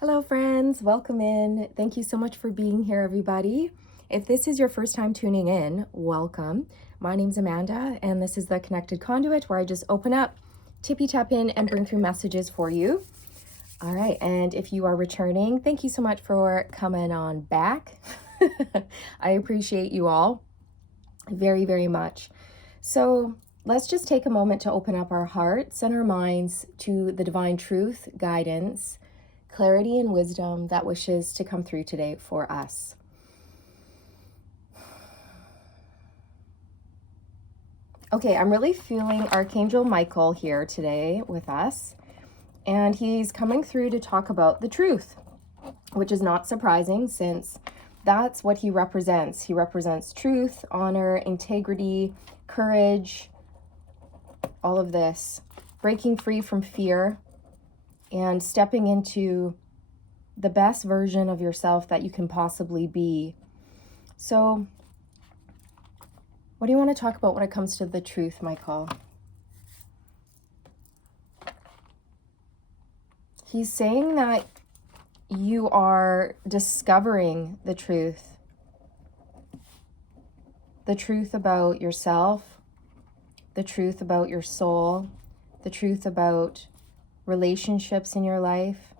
Hello friends, welcome in. Thank you so much for being here, everybody. If this is your first time tuning in, welcome. My name's Amanda and this is the Connected Conduit where I just open up, tippy tap in and bring through messages for you. All right, and if you are returning, thank you so much for coming on back. I appreciate you all very, very much. So let's just take a moment to open up our hearts and our minds to the divine truth, guidance, clarity and wisdom that wishes to come through today for us. Okay, I'm really feeling Archangel Michael here today with us, and he's coming through to talk about the truth, which is not surprising since that's what he represents. He represents truth, honor, integrity, courage, all of this, breaking free from fear and stepping into the best version of yourself that you can possibly be. So, what do you want to talk about when it comes to the truth, Michael? He's saying that you are discovering the truth about yourself, the truth about your soul, the truth about relationships in your life,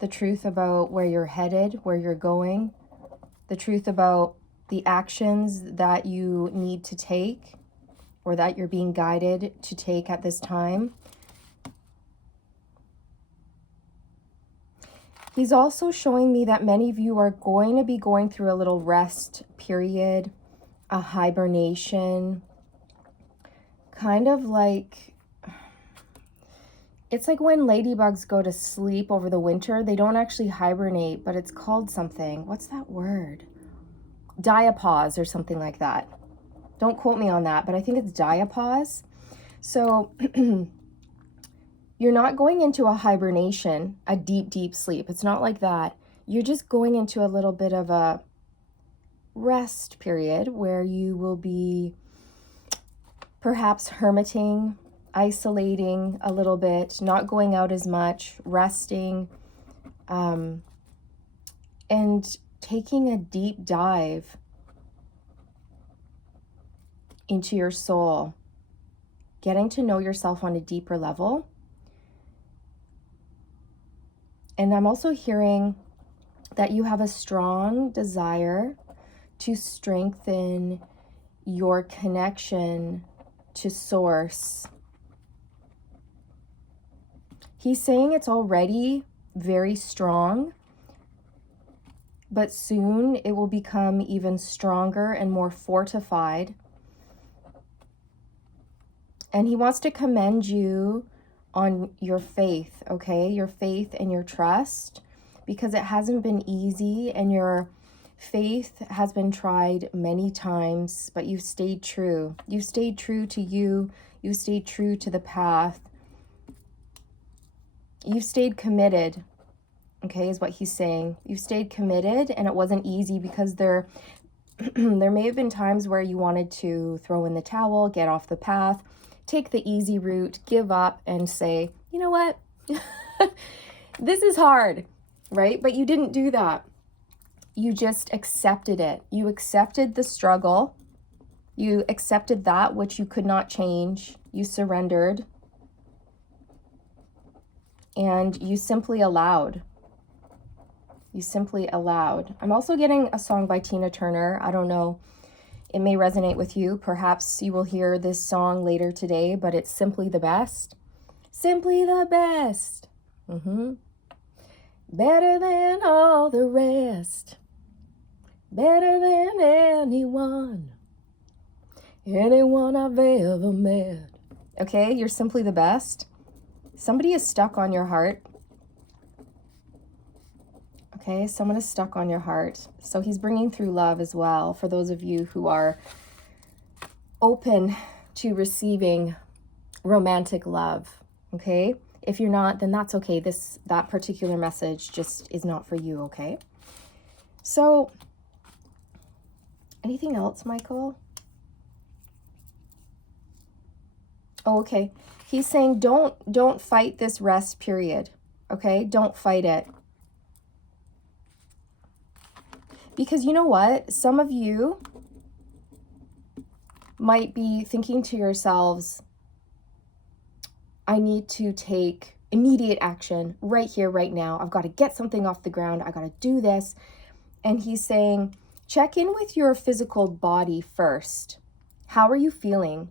the truth about where you're headed, where you're going, the truth about the actions that you need to take or that you're being guided to take at this time. He's also showing me that many of you are going to be going through a little rest period, a hibernation, kind of like, it's like when ladybugs go to sleep over the winter, they don't actually hibernate, but it's called something. What's that word? Diapause or something like that. Don't quote me on that, but I think it's diapause. So you're not going into a hibernation, a deep, deep sleep. It's not like that. You're just going into a little bit of a rest period where you will be perhaps hermiting, isolating a little bit, not going out as much, resting, and taking a deep dive into your soul, getting to know yourself on a deeper level. And I'm also hearing that you have a strong desire to strengthen your connection to Source. He's saying it's already very strong, but soon it will become even stronger and more fortified. And he wants to commend you on your faith, okay? Your faith and your trust, because it hasn't been easy and your faith has been tried many times, but you've stayed true. You've stayed true to you. You've stayed true to the path. You've stayed committed. Okay, is what he's saying. You stayed committed, and it wasn't easy because there may have been times where you wanted to throw in the towel, get off the path, take the easy route, give up, and say, you know what? This is hard, right? But you didn't do that. You just accepted it. You accepted the struggle. You accepted that which you could not change. You surrendered. And you simply allowed. You simply allowed. I'm also getting a song by Tina Turner. I don't know. It may resonate with you. Perhaps you will hear this song later today, but it's Simply the Best. Simply the best. Better than all the rest. Better than anyone I've ever met. Okay, you're simply the best. Somebody is stuck on your heart. Okay, someone is stuck on your heart. So he's bringing through love as well for those of you who are open to receiving romantic love. Okay, if you're not, then that's okay. That particular message just is not for you. Okay. So, anything else, Michael? Oh, okay. He's saying don't fight this rest period. okay? Don't fight it. Because you know what? Some of you might be thinking to yourselves, I need to take immediate action right here, right now. I've got to get something off the ground. I got to do this. And he's saying, check in with your physical body first. How are you feeling?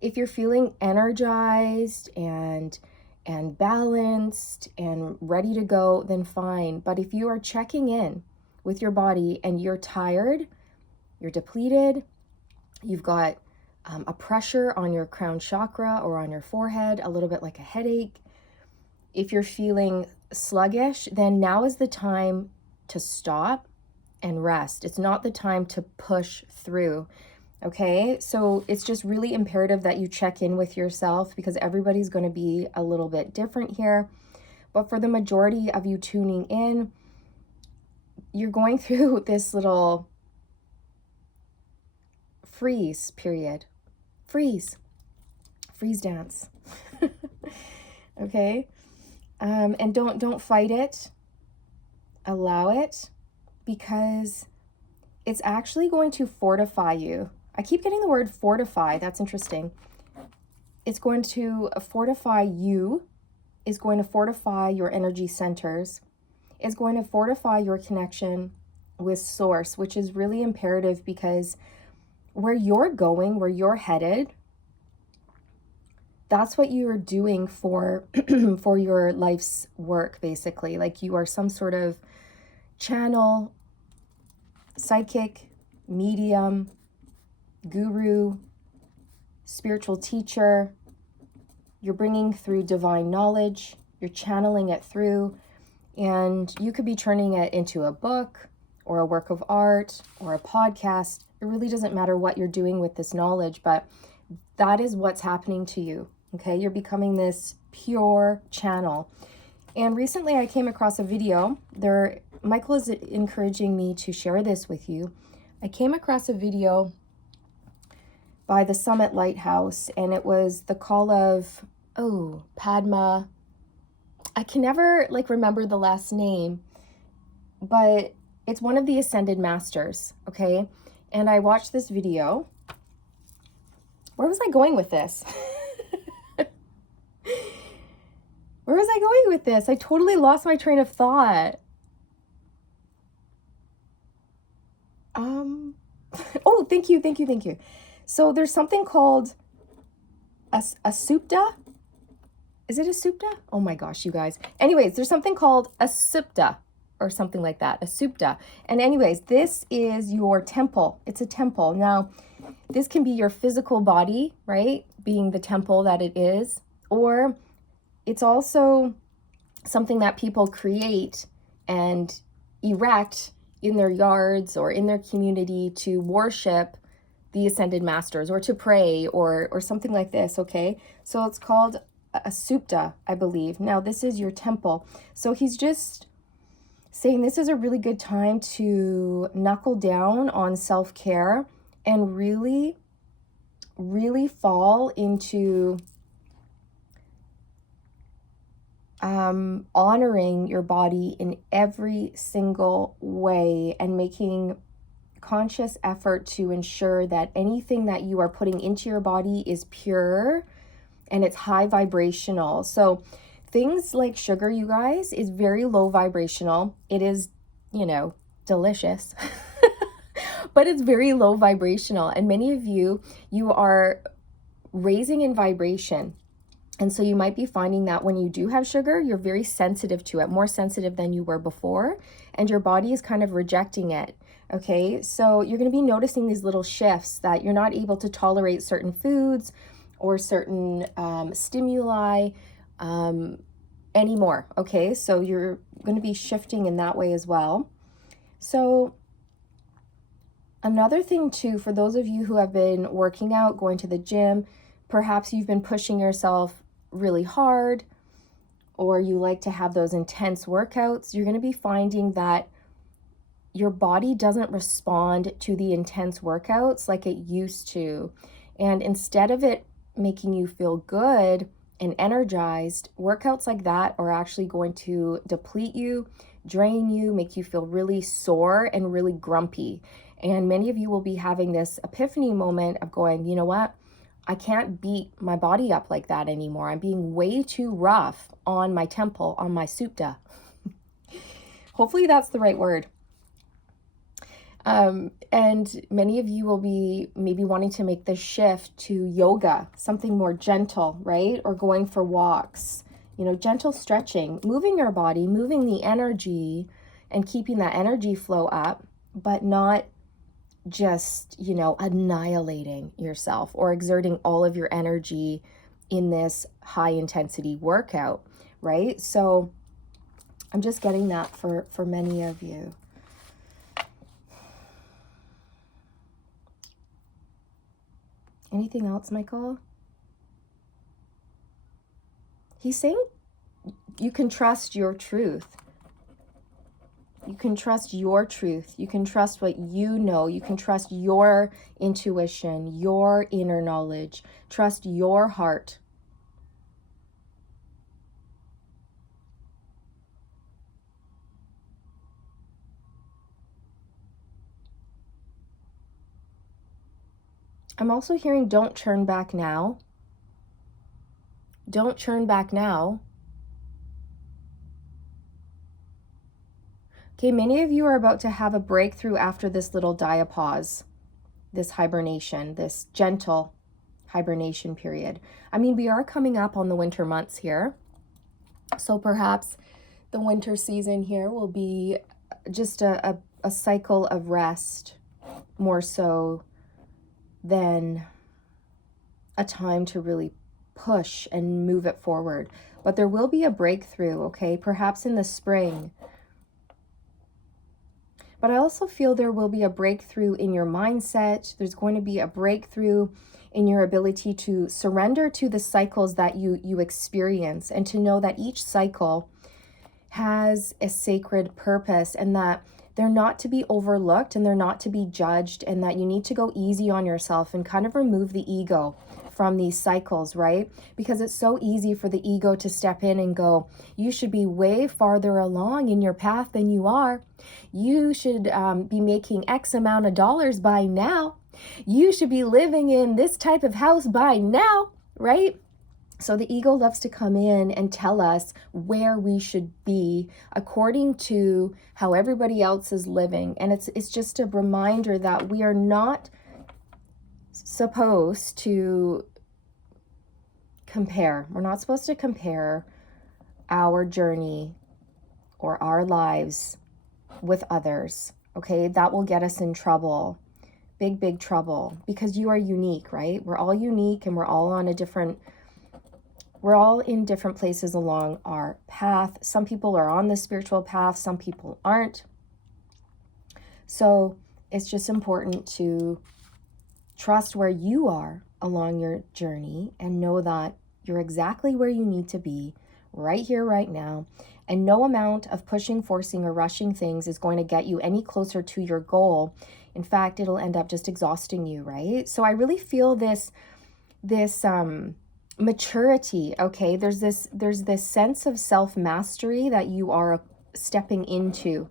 If you're feeling energized and balanced and ready to go, then fine. But if you are checking in with your body and you're tired, you're depleted, you've got a pressure on your crown chakra or on your forehead, a little bit like a headache. If you're feeling sluggish, then now is the time to stop and rest. It's not the time to push through. Okay, so it's just really imperative that you check in with yourself, because everybody's going to be a little bit different here. But for the majority of you tuning in, you're going through this little freeze period. Freeze dance. Okay, and don't fight it. Allow it, because it's actually going to fortify you. I keep getting the word fortify. That's interesting. It's going to fortify you. It's going to fortify your energy centers. It's going to fortify your connection with source, which is really imperative, because where you're going, where you're headed, that's what you are doing for for your life's work, basically. Like you are some sort of channel, psychic, medium, guru, spiritual teacher. You're bringing through divine knowledge. You're channeling it through, and you could be turning it into a book or a work of art or a podcast. It really doesn't matter what you're doing with this knowledge, but that is what's happening to you. Okay, you're becoming this pure channel. And recently I came across a video. Michael is encouraging me to share this with you. I came across a video by the Summit Lighthouse, and it was the call of, Padma. I can never remember the last name, but it's one of the Ascended Masters, okay? And I watched this video. Where was I going with this? Where was I going with this? I totally lost my train of thought. Oh, thank you. So there's something called a supta. Is it a supta? Oh my gosh, you guys. Anyways, there's something called a supta or something like that, a supta. And anyways, this is your temple. It's a temple. Now, this can be your physical body, right? Being the temple that it is, or it's also something that people create and erect in their yards or in their community to worship the Ascended Masters, or to pray, or something like this, okay? So it's called a supta, I believe. Now, this is your temple. So he's just saying this is a really good time to knuckle down on self-care and really, really fall into honoring your body in every single way, and making conscious effort to ensure that anything that you are putting into your body is pure and it's high vibrational. So things like sugar, you guys, is very low vibrational. It is, delicious, but it's very low vibrational. And many of you are raising in vibration. And so you might be finding that when you do have sugar, you're very sensitive to it, more sensitive than you were before, and your body is kind of rejecting it. Okay, so you're going to be noticing these little shifts, that you're not able to tolerate certain foods or certain stimuli anymore. Okay, so you're going to be shifting in that way as well. So another thing too, for those of you who have been working out, going to the gym, perhaps you've been pushing yourself really hard, or you like to have those intense workouts, you're going to be finding that your body doesn't respond to the intense workouts like it used to. And instead of it making you feel good, and energized, workouts like that are actually going to deplete you, drain you, make you feel really sore and really grumpy. And many of you will be having this epiphany moment of going, you know what? I can't beat my body up like that anymore. I'm being way too rough on my temple, on my supta. Hopefully that's the right word. And many of you will be maybe wanting to make the shift to yoga, something more gentle, right? Or going for walks, gentle stretching, moving your body, moving the energy and keeping that energy flow up, but not just, annihilating yourself or exerting all of your energy in this high intensity workout, right? So I'm just getting that for many of you. Anything else, Michael? He's saying you can trust your truth. You can trust your truth. You can trust what you know. You can trust your intuition, your inner knowledge. Trust your heart. I'm also hearing don't turn back now. Don't turn back now. Okay, many of you are about to have a breakthrough after this little diapause, this hibernation, this gentle hibernation period. I mean, we are coming up on the winter months here. So perhaps the winter season here will be just a cycle of rest more so than a time to really push and move it forward. But there will be a breakthrough, okay? Perhaps in the spring. But I also feel there will be a breakthrough in your mindset. There's going to be a breakthrough in your ability to surrender to the cycles that you experience and to know that each cycle has a sacred purpose and that they're not to be overlooked and they're not to be judged, and that you need to go easy on yourself and kind of remove the ego from these cycles, right? Because it's so easy for the ego to step in and go, you should be way farther along in your path than you are. You should be making X amount of dollars by now. You should be living in this type of house by now, right? So the ego loves to come in and tell us where we should be according to how everybody else is living. And it's just a reminder that we are not supposed to compare. We're not supposed to compare our journey or our lives with others, okay? That will get us in trouble, big trouble, because you are unique, right? We're all unique and we're all in different places along our path. Some people are on the spiritual path, some people aren't. So it's just important to trust where you are along your journey and know that you're exactly where you need to be right here, right now. And no amount of pushing, forcing, or rushing things is going to get you any closer to your goal. In fact, it'll end up just exhausting you, right? So I really feel this maturity, okay? There's this sense of self-mastery that you are stepping into,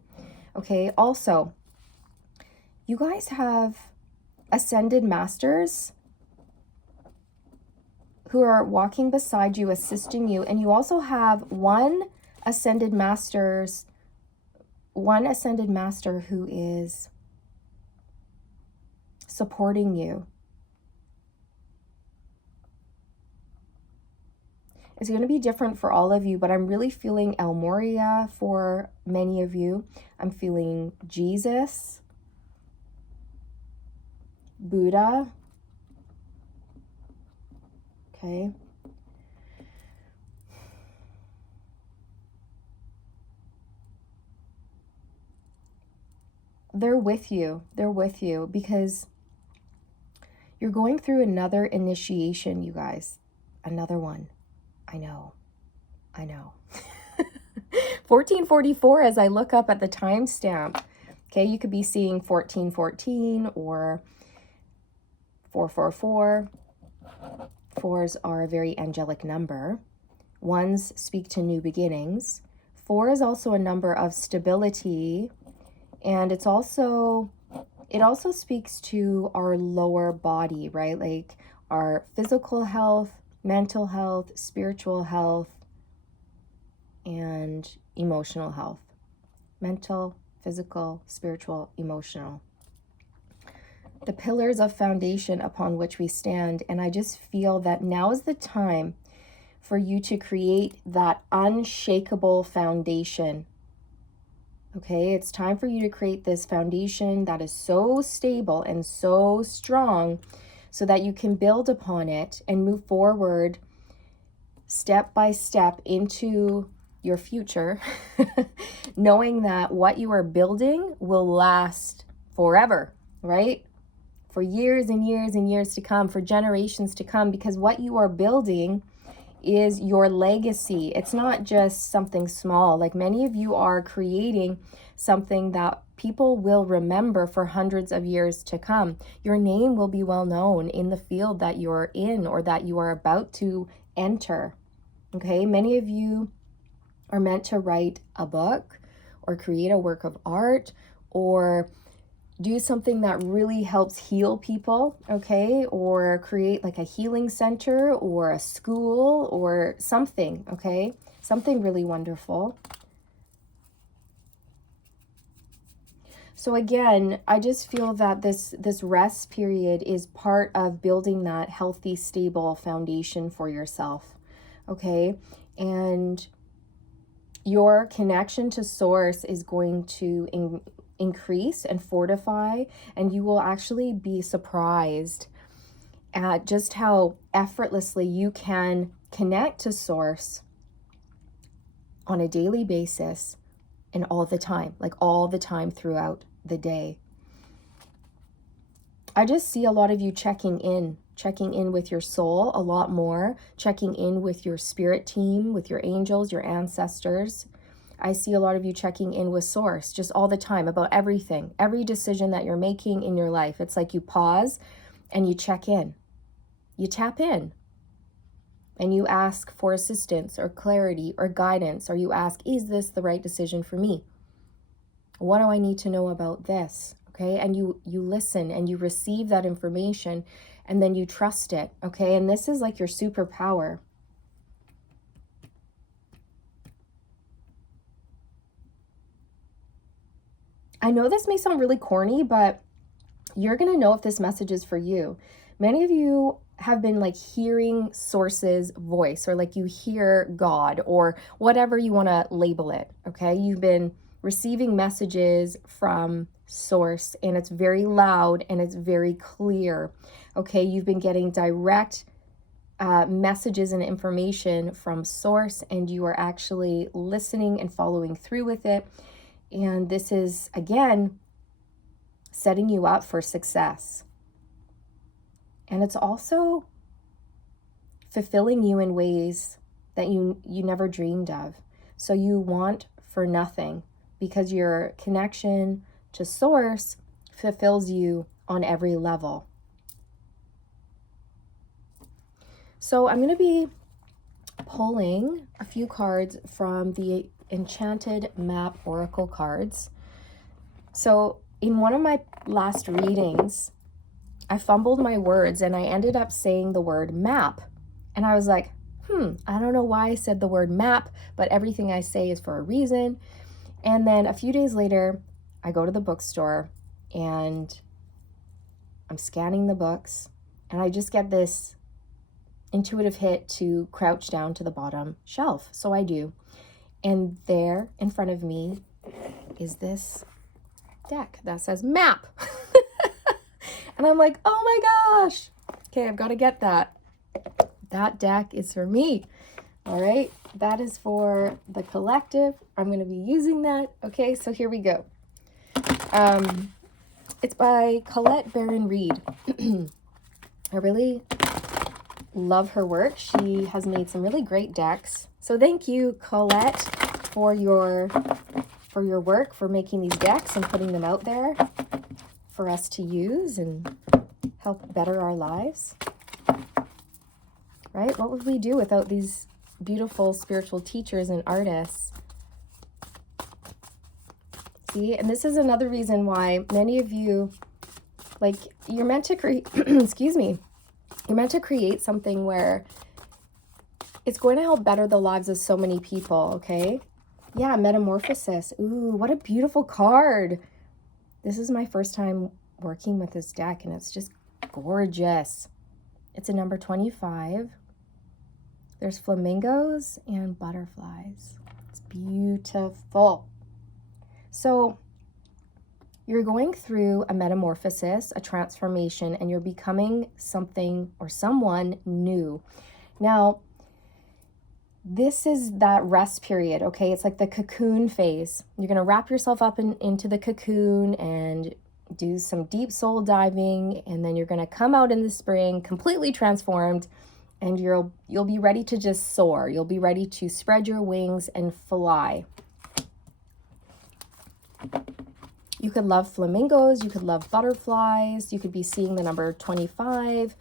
okay? Also, you guys have ascended masters who are walking beside you, assisting you, and you also have one ascended master who is supporting you. It's going to be different for all of you, but I'm really feeling El Moria for many of you. I'm feeling Jesus, Buddha, okay? They're with you. They're with you because you're going through another initiation, you guys. Another one. I know. 1444 as I look up at the timestamp. Okay, you could be seeing 1414 or 444, 4s are a very angelic number. 1s speak to new beginnings. 4 is also a number of stability, and it also speaks to our lower body, right? Like our physical health, mental health, spiritual health, and emotional health. Mental, physical, spiritual, emotional. The pillars of foundation upon which we stand. And I just feel that now is the time for you to create that unshakable foundation. Okay, it's time for you to create this foundation that is so stable and so strong so that you can build upon it and move forward step by step into your future, knowing that what you are building will last forever, right? For years and years and years to come, for generations to come, because what you are building is your legacy. It's not just something small. Like many of you are creating something that people will remember for hundreds of years to come. Your name will be well known in the field that you're in or that you are about to enter. Okay, many of you are meant to write a book or create a work of art or do something that really helps heal people, okay? Or create like a healing center or a school or something, okay? Something really wonderful. So again, I just feel that this rest period is part of building that healthy, stable foundation for yourself, okay? And your connection to source is going to increase and fortify, and you will actually be surprised at just how effortlessly you can connect to source on a daily basis and all the time, like all the time throughout the day. I just see a lot of you checking in with your soul a lot more, checking in with your spirit team, with your angels, your ancestors. I see a lot of you checking in with source just all the time about everything, every decision that you're making in your life. It's like you pause and you check in, you tap in, and you ask for assistance or clarity or guidance, or you ask, is this the right decision for me? What do I need to know about this? Okay, and you listen and you receive that information and then you trust it, okay? And this is like your superpower. I know this may sound really corny, but you're going to know if this message is for you. Many of you have been like hearing source's voice, or like you hear God, or whatever you want to label it, okay? You've been receiving messages from source and it's very loud and it's very clear, okay? You've been getting direct messages and information from source, and you are actually listening and following through with it. And this is, again, setting you up for success. And it's also fulfilling you in ways that you never dreamed of. So you want for nothing, because your connection to source fulfills you on every level. So I'm going to be pulling a few cards from the Enchanted Map Oracle cards. So in one of my last readings, I fumbled my words and I ended up saying the word map. And I was like, I don't know why I said the word map, but everything I say is for a reason. And then a few days later, I go to the bookstore and I'm scanning the books and I just get this intuitive hit to crouch down to the bottom shelf. So I do. And there in front of me is this deck that says map. And I'm like, oh my gosh. Okay, I've got to get that. That deck is for me. All right. That is for the collective. I'm going to be using that. Okay, so here we go. It's by Colette Baron Reed. I really love her work. She has made some really great decks. So thank you, Colette, for your work, for making these decks and putting them out there for us to use and help better our lives. right? What would we do without these beautiful spiritual teachers and artists? See, and this is another reason why many of you, like, you're meant to create, excuse me, you're meant to create something where it's going to help better the lives of so many people, okay? Yeah, metamorphosis. Ooh, what a beautiful card. This is my first time working with this deck, and it's just gorgeous. It's a number 25. There's flamingos and butterflies. It's beautiful. So you're going through a metamorphosis, a transformation, and you're becoming something or someone new. Now, this is that rest period, okay? It's like the cocoon phase. You're going to wrap yourself up into the cocoon and do some deep soul diving, and then you're going to come out in the spring completely transformed, and you'll be ready to just soar. You'll be ready to spread your wings and fly. You could love flamingos, you could love butterflies, you could be seeing the number 25.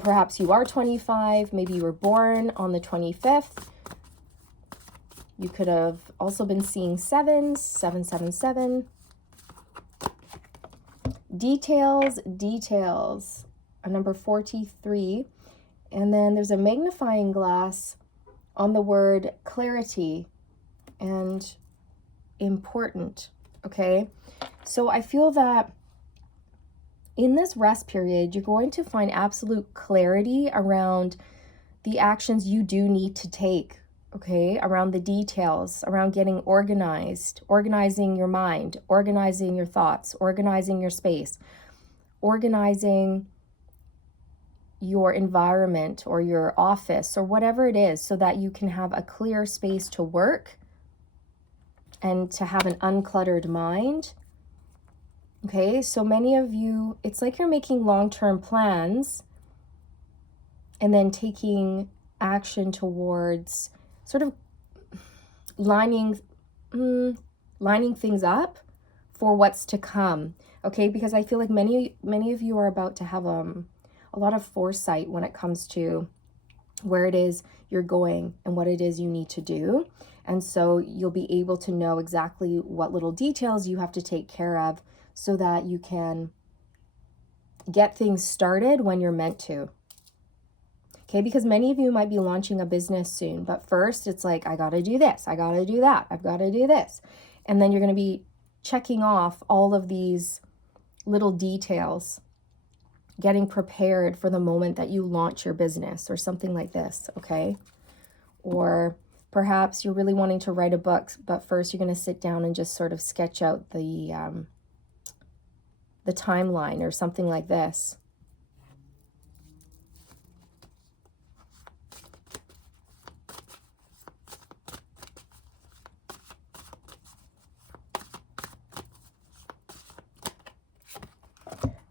Perhaps you are 25, maybe you were born on the 25th. You could have also been seeing sevens, 777. Details, a number 43. And then there's a magnifying glass on the word clarity and important, okay? So I feel that in this rest period, you're going to find absolute clarity around the actions you do need to take, okay? Around the details, around getting organized, organizing your mind, organizing your thoughts, organizing your space, organizing your environment or your office or whatever it is, so that you can have a clear space to work and to have an uncluttered mind. Okay, so many of you, it's like you're making long-term plans and then taking action towards sort of lining things up for what's to come. Okay, because I feel like many of you are about to have a lot of foresight when it comes to where it is you're going and what it is you need to do. And so you'll be able to know exactly what little details you have to take care of so that you can get things started when you're meant to. Okay, because many of you might be launching a business soon, but first it's like, I got to do this, I got to do that, I've got to do this. And then you're going to be checking off all of these little details, getting prepared for the moment that you launch your business or something like this, okay? Or perhaps you're really wanting to write a book, but first you're going to sit down and just sort of sketch out the timeline or something like this.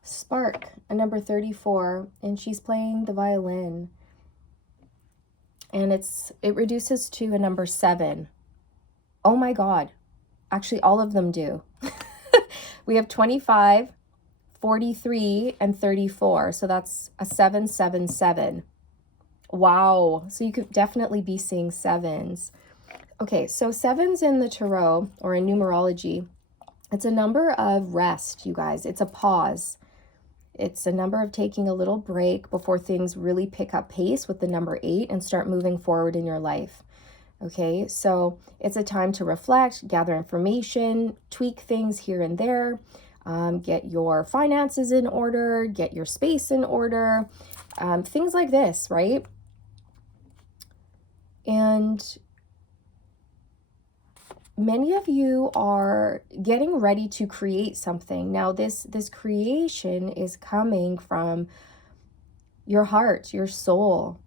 Spark, a number 34, and she's playing the violin. And it reduces to a number 7. Oh my God. Actually, all of them do. We have 25, 43, and 34. So that's a 777. Wow. So you could definitely be seeing sevens. Okay, so sevens in the tarot or in numerology, it's a number of rest, you guys. It's a pause. It's a number of taking a little break before things really pick up pace with the number 8 and start moving forward in your life. Okay, so it's a time to reflect, gather information, tweak things here and there, get your finances in order, get your space in order, things like this, right? And many of you are getting ready to create something. Now, this creation is coming from your heart, your soul,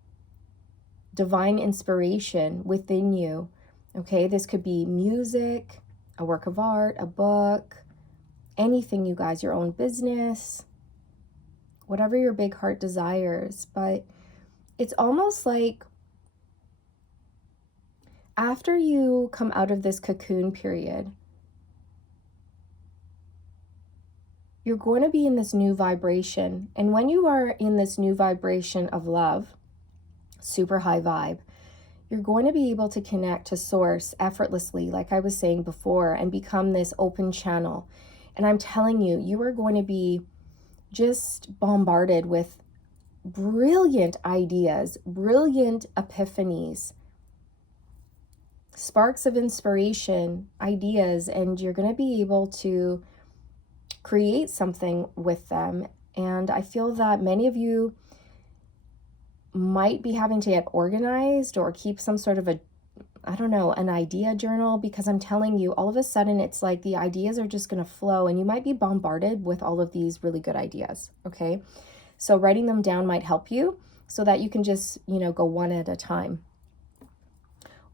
divine inspiration within you. Okay, this could be music, a work of art, a book, anything, you guys, your own business, whatever your big heart desires. But it's almost like after you come out of this cocoon period, you're going to be in this new vibration. And when you are in this new vibration of love, super high vibe. You're going to be able to connect to source effortlessly, like I was saying before, and become this open channel. And I'm telling you, you are going to be just bombarded with brilliant ideas, brilliant epiphanies, sparks of inspiration, ideas, and you're going to be able to create something with them. And I feel that many of you might be having to get organized or keep some sort of an idea journal, because I'm telling you, all of a sudden it's like the ideas are just going to flow and you might be bombarded with all of these really good ideas. Okay. So writing them down might help you so that you can just, go one at a time.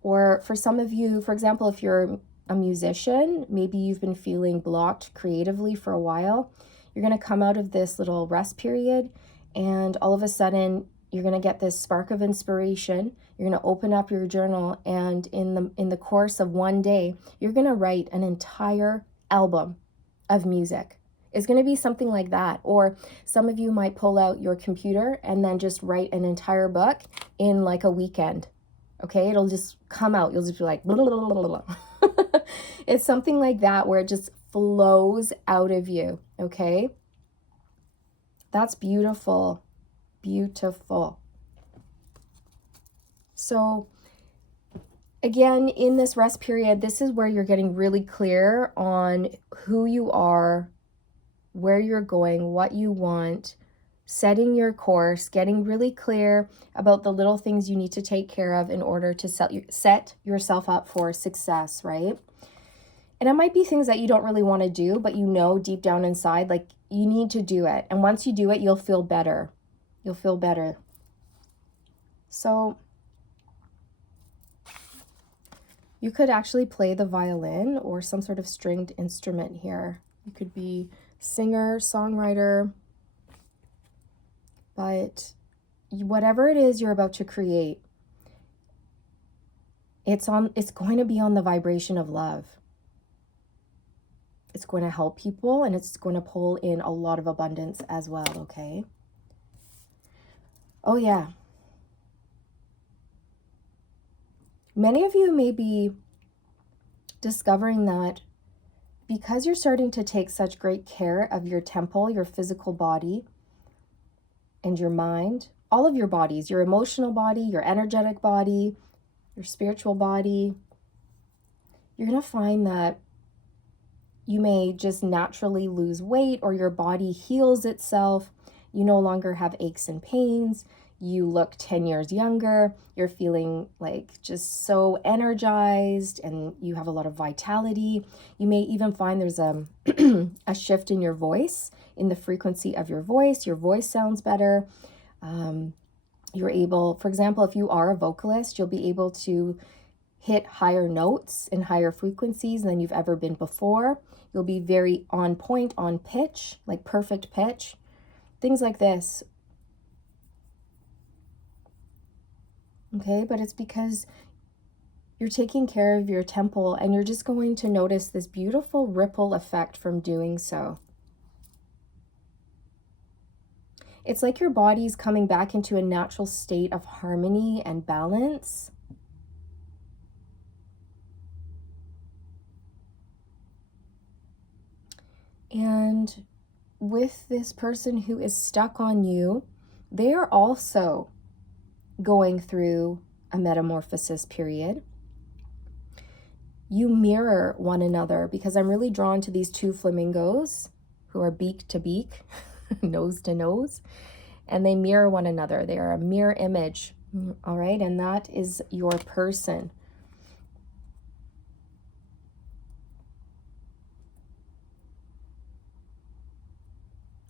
Or for some of you, for example, if you're a musician, maybe you've been feeling blocked creatively for a while, you're going to come out of this little rest period and all of a sudden you're going to get this spark of inspiration. You're going to open up your journal, and in the course of one day, you're going to write an entire album of music. It's going to be something like that. Or some of you might pull out your computer and then just write an entire book in like a weekend. Okay, it'll just come out. You'll just be like, blah, blah, blah, blah, blah. It's something like that where it just flows out of you. Okay, that's beautiful. Beautiful. So again, in this rest period, this is where you're getting really clear on who you are, where you're going, what you want, setting your course, getting really clear about the little things you need to take care of in order to set yourself up for success, right? And it might be things that you don't really want to do, but deep down inside, like you need to do it. And once you do it, you'll feel better. You'll feel better. So you could actually play the violin or some sort of stringed instrument here. You could be singer, songwriter, but whatever it is you're about to create, it's going to be on the vibration of love. It's going to help people and it's going to pull in a lot of abundance as well, okay? Oh yeah. Many of you may be discovering that because you're starting to take such great care of your temple, your physical body, and your mind, all of your bodies, your emotional body, your energetic body, your spiritual body, you're going to find that you may just naturally lose weight or your body heals itself. You no longer have aches and pains. You look 10 years younger. You're feeling like just so energized and you have a lot of vitality. You may even find there's a shift in your voice, in the frequency of your voice. Your voice sounds better. You're able, for example, if you are a vocalist, you'll be able to hit higher notes and higher frequencies than you've ever been before. You'll be very on point, on pitch, like perfect pitch, things like this. Okay, but it's because you're taking care of your temple and you're just going to notice this beautiful ripple effect from doing so. It's like your body's coming back into a natural state of harmony and balance. And with this person who is stuck on you, they are also going through a metamorphosis period. You mirror one another because I'm really drawn to these two flamingos who are beak to beak, nose to nose, and they mirror one another. They are a mirror image, all right? And that is your person.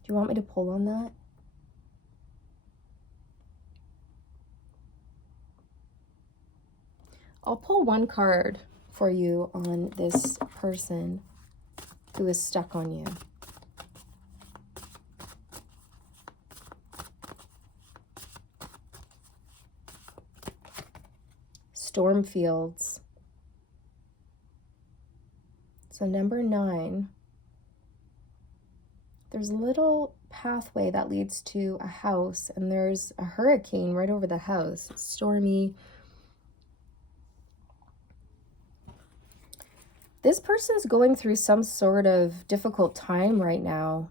Do you want me to pull on that? I'll pull one card for you on this person who is stuck on you. Stormfields. So number 9, there's a little pathway that leads to a house, and there's a hurricane right over the house. It's stormy. This person's going through some sort of difficult time right now.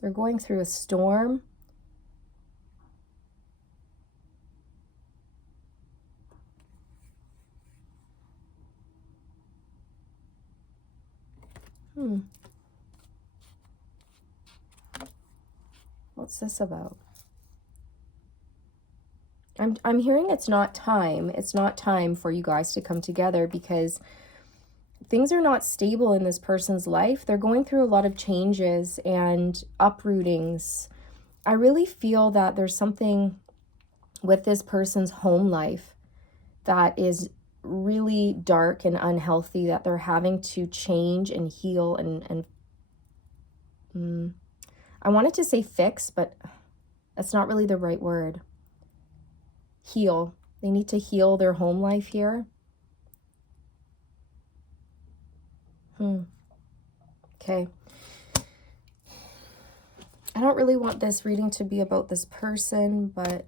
They're going through a storm. What's this about? I'm hearing it's not time. It's not time for you guys to come together because things are not stable in this person's life. They're going through a lot of changes and uprootings. I really feel that there's something with this person's home life that is really dark and unhealthy that they're having to change and heal and I wanted to say fix, but that's not really the right word. Heal. They need to heal their home life here. Okay. I don't really want this reading to be about this person, but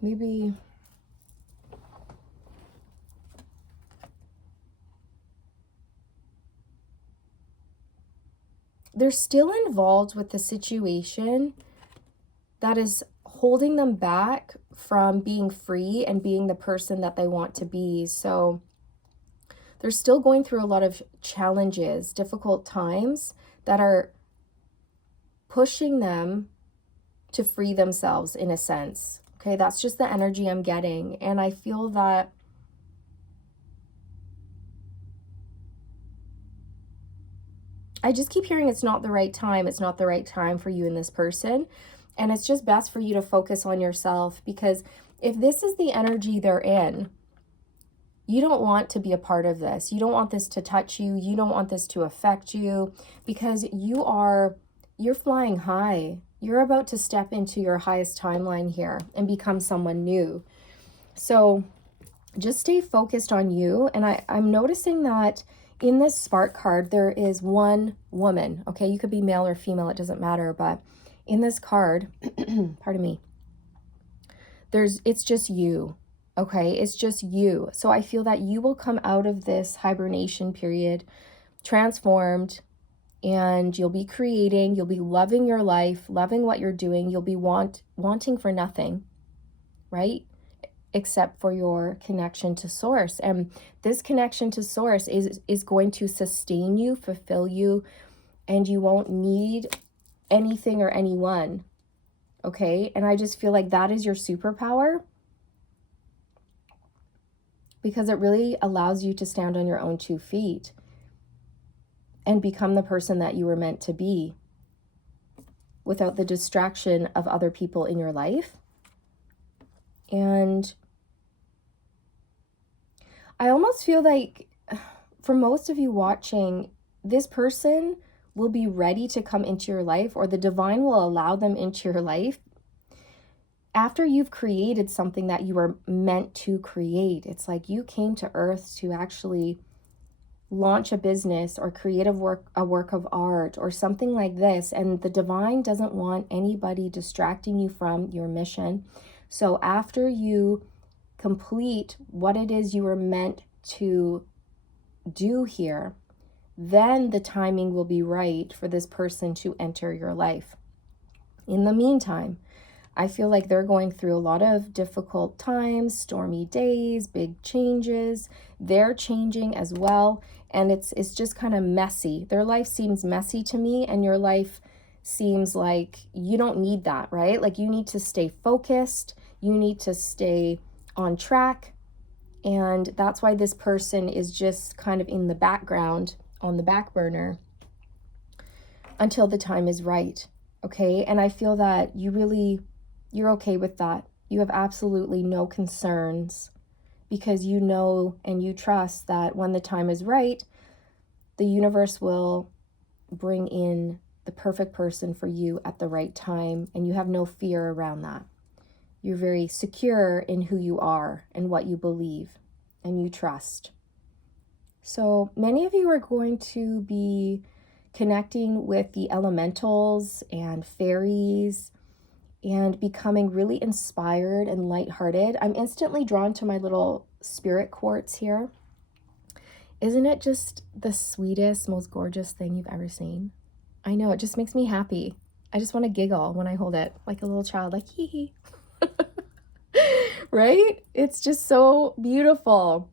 maybe they're still involved with the situation that is holding them back from being free and being the person that they want to be. So they're still going through a lot of challenges, difficult times that are pushing them to free themselves in a sense. Okay, that's just the energy I'm getting. And I feel that I just keep hearing it's not the right time. It's not the right time for you and this person. And it's just best for you to focus on yourself, because if this is the energy they're in, you don't want to be a part of this. You don't want this to touch you. You don't want this to affect you, because you're flying high. You're about to step into your highest timeline here and become someone new. So just stay focused on you. And I'm noticing that in this spark card, there is one woman. Okay, you could be male or female, it doesn't matter. But in this card, pardon me, it's just you. Okay, it's just you. So I feel that you will come out of this hibernation period transformed, and you'll be creating, you'll be loving your life, loving what you're doing. You'll be wanting for nothing, right? Except for your connection to source. And this connection to source is going to sustain you, fulfill you, and you won't need anything or anyone. Okay? And I just feel like that is your superpower, because it really allows you to stand on your own 2 feet and become the person that you were meant to be without the distraction of other people in your life. And I almost feel like for most of you watching, this person will be ready to come into your life, or the divine will allow them into your life after you've created something that you were meant to create. It's like you came to earth to actually launch a business or create a work of art or something like this, and the divine doesn't want anybody distracting you from your mission. So after you complete what it is you were meant to do here, then the timing will be right for this person to enter your life. In the meantime, I feel like they're going through a lot of difficult times, stormy days, big changes. They're changing as well, and it's just kind of messy. Their life seems messy to me, and your life seems like you don't need that, right? Like you need to stay focused. You need to stay on track. And that's why this person is just kind of in the background, on the back burner, until the time is right. Okay? And I feel that you're okay with that. You have absolutely no concerns, because you know and you trust that when the time is right, the universe will bring in the perfect person for you at the right time, and you have no fear around that. You're very secure in who you are and what you believe, and you trust. So many of you are going to be connecting with the elementals and fairies and becoming really inspired and lighthearted. I'm instantly drawn to my little spirit quartz here. Isn't it just the sweetest, most gorgeous thing you've ever seen? I know, it just makes me happy. I just want to giggle when I hold it, like a little child, like hee hee. Right? It's just so beautiful.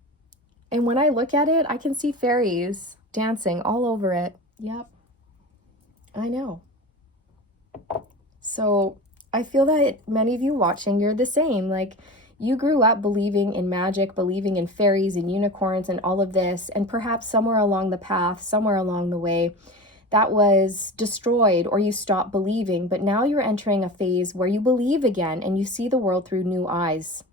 And when I look at it, I can see fairies dancing all over it. Yep, I know. So I feel that many of you watching, you're the same. Like, you grew up believing in magic, believing in fairies and unicorns and all of this, and perhaps somewhere along the path, somewhere along the way, that was destroyed or you stopped believing. But now you're entering a phase where you believe again and you see the world through new eyes,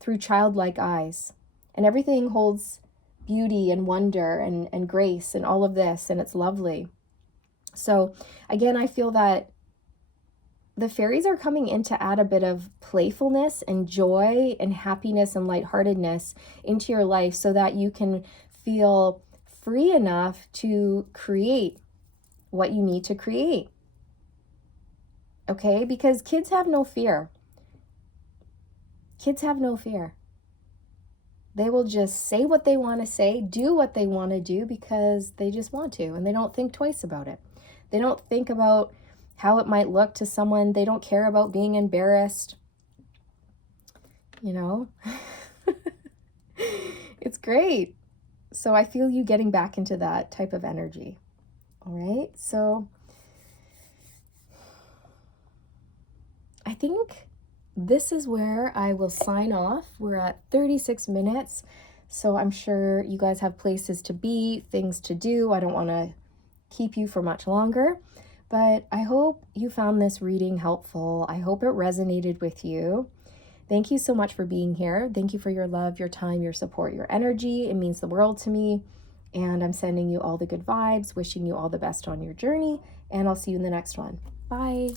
through childlike eyes. And everything holds beauty and wonder and grace and all of this, and it's lovely. So again, I feel that the fairies are coming in to add a bit of playfulness and joy and happiness and lightheartedness into your life so that you can feel free enough to create what you need to create. Okay? Because kids have no fear. Kids have no fear. They will just say what they want to say, do what they want to do because they just want to, and they don't think twice about it. They don't think about how it might look to someone. They don't care about being embarrassed. You know? It's great. So I feel you getting back into that type of energy. All right? So I think this is where I will sign off. We're at 36 minutes. So I'm sure you guys have places to be, things to do. I don't want to keep you for much longer. But I hope you found this reading helpful. I hope it resonated with you. Thank you so much for being here. Thank you for your love, your time, your support, your energy. It means the world to me. And I'm sending you all the good vibes, wishing you all the best on your journey. And I'll see you in the next one. Bye.